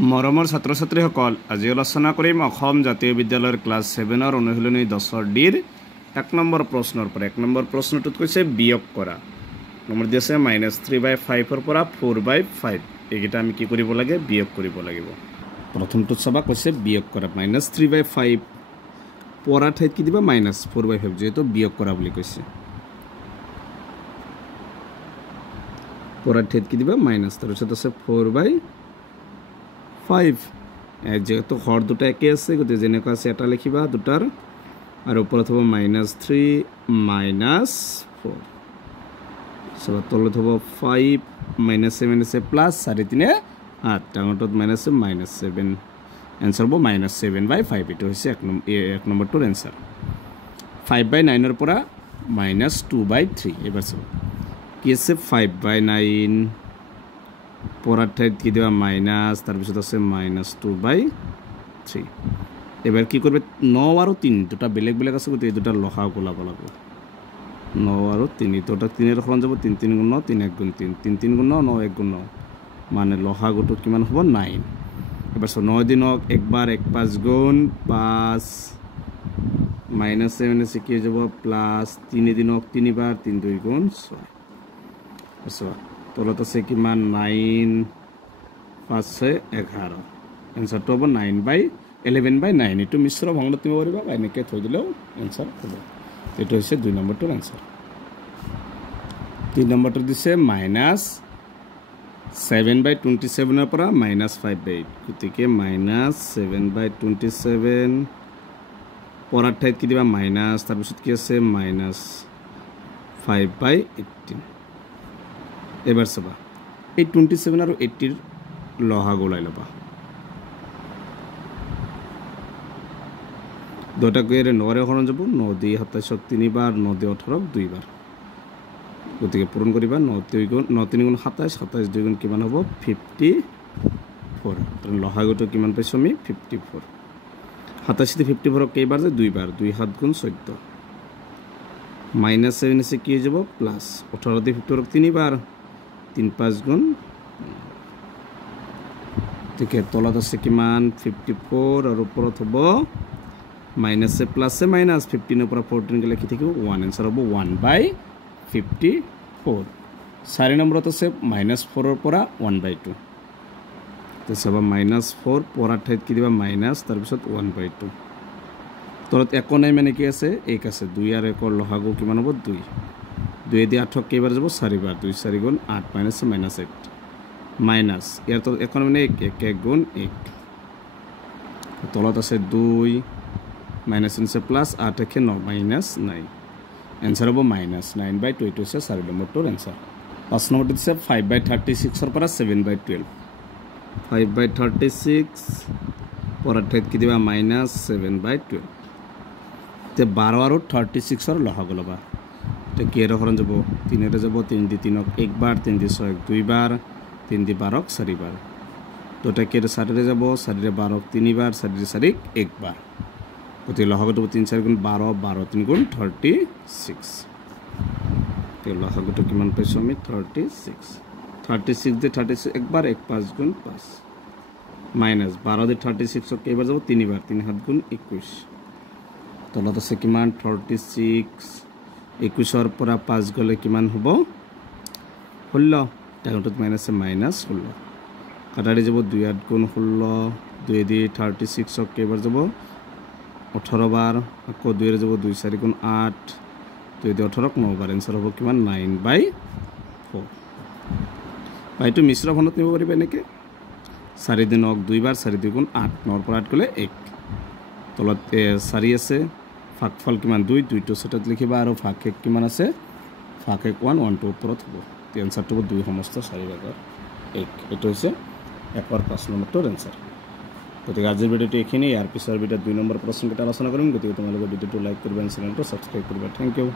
মৰমৰ ছাত্ৰ ছাত্ৰীসকল আজি আলোচনা কৰিম অসম জাতীয় বিদ্যালয়ৰ ক্লাছ 7ৰ অনুশীলনী 10ৰ ডিৰ 1 নম্বৰ প্ৰশ্নৰ পৰা 1 নম্বৰ প্ৰশ্নটোত কৈছে বিয়োগ কৰা নম্বৰ দি আছে -3/5 ৰ পৰা 4/5 এইটা আমি কি কৰিব লাগে বিয়োগ কৰিব লাগিব প্ৰথমটো চাবা কৈছে বিয়োগ কৰা -3/5 পৰা ঠাইত কি দিবা -4/5 যেটো বিয়োগ কৰা বুলি কৈছে পৰা ঠাইত কি দিবা মাইনাস তাৰপিছত আছে 4/5 যেহেতু হর দুটা একে আছে গতি যেনেকা আছে এটা লিখিবা দুটার আর উপৰত হ'ব -3 -4 সব তলত হ'ব 5 -7 আছে প্লাস 3 8 ডাঙৰটোত -7 आंसर হ'ব -7/5 এটো হৈছে এক নম্বৰটোৰ आंसर 5/9 ৰ পৰা -2/3 এবাৰ চাও কি আছে 5/9 পরার ঠাইত কি দেওয়া মাইনাস তারপিছত আছে -2/3 এবার কি করবে 9 আর 3 দুটা বেলেগ বেলেগ আছে গতি এই দুটা লহা গোলাব লাগবে 9 আর 3 দুটা 3 এর সমান যাব 3 3 গুণ 9 3 1 গুণ 3 3 3 গুণ 9 9 1 গুণ 9 মানে লহা গুটো কিমান হ'ব 9 এবার 9 দিনক একবার 1 5 গুণ 5 -7 আছে কি যাব প্লাস 3 দিনক 3 বার 3 2 গুণ 6 আচ্ছা তলত আছে কিমান 9 5 6 11 आंसर তো হ'ব 9/11/9 এটো মিশ্র ভগ্নাংশ তুমি কৰিবা এনেকৈ থৈ দিলেও आंसर হ'ব এটো হৈছে 2 নম্বৰটোৰ आंसर 3 নম্বৰটো দিছে -7/27 ৰ পৰা -5/8 গতিকে -7/27 পৰাৰ ঠাইত কি দিবা মাইনাস তাৰপিছত কি আছে -5/18 এবার সবা এই 27 আর 80 এর লহা গোলাই লবা দুটা কইরে 9 এর হরণ যাব 9 দিয়ে 27 3 বার 9 দিয়ে 18 2 বার গতিকে পূরণ করিবা 9 3 গুণ 27 27 2 গুণ কিমান হ'ব 54 তার লহা গোটো কিমান পাইছো আমি 54 27 তে 54 কেইবার যায় 2 বার 2 7 গুণ 14 -7 আছে কি যাব প্লাস 18 তে 54 3 বার 3 5 গুণ ঠিক আছে তলত আছে কিমান 54 আর উপৰত হ'ব মাইনাস এ প্লাস এ মাইনাস 15 এৰ পৰা 14 গলে কি থাকিব 1 आंसर হ'ব 1/54 4 নম্বৰত আছে -4 এৰ পৰা 1/2 তো সব -4 পৰা ঠাইত কি দিবা মাইনাস তাৰ পিছত 1/2 তলত একো নাই মানে কি আছে 1 আছে 2 আর 1 এর লহাগু কিমান হ'ব 2 2 দিয়ে 8 কেইবার যাব 4 বার 2 4 গুণ 8 -1 মাইনাস ইয়ার তো এখন মানে 1 গুণ 1 তলত আছে 2 মাইনাস আছে প্লাস 8 একে 9 -9 आंसर হ'ব -9/2 এটো আছে 4 নম্বৰটোৰ आंसर 5 নম্বৰটো আছে 5/36 ৰ পৰা 7/12 5/36 পৰৰ ঠাইত কি দিবা -7/12 তে 12 আৰু 36 ৰ লহা গলবা তে কি এর হরণ যাব 3 এর যাব 3 দি 3 এক বার 3 দি 6 2 বার 3 দি 12 4 বার তোটা কি এর 4 এর যাব 4 এর 12 3 বার 4 এর 4 এক বার কত লহগটো 3 4 গুণ 12 12 3 গুণ 36 তে লহগটো কিমান পাইছো আমি 36 দি 36 একবার 1 5 গুণ 5 মাইনাস 12 দি 36 কেইবার যাব 3 বার 3 7 গুণ 21 তলত আছে কিমান 36 21 পৰা 5 গলে কিমান হ'ব 16 টাইমটোত মাইনাস -16 কাটাৰি যাব 2 8 গুণ 16 2 দি 36 কেইবাৰ যাব 18 বার আকৌ 2 এর যাব 2 4 গুণ 8 2 দি 18 9 বার आंसर হ'ব কিমান 9/4 বাইটো মিশ্র ভগ্নাংশ নিব পাৰিবা এনেকে 4 দিনক 2 বাৰ 4 2 গুণ 8 9 পৰা 8 গলে 1 তলত 4 আছে ভাগফল কিমান 2 2 টো সেটত লিখিবা আৰু ভাগ এক কিমান আছে ভাগ এক 1 1 টো উপৰত হ'ব তে आंसरটো 2 সমস্ত 4/1 এটো হৈছে 1/5 নম্বৰটোৰ आंसर গতিকে আজিৰ ভিডিওটো এখিনি ইয়াৰ পিছৰ ভিডিওত 2 নম্বৰ প্ৰশ্নকেইটা আলোচনা কৰিম গতিকে তোমালোকে ভিডিওটো লাইক কৰিবা চেনেলটো সাবস্ক্ৰাইব কৰিবা থ্যাংক ইউ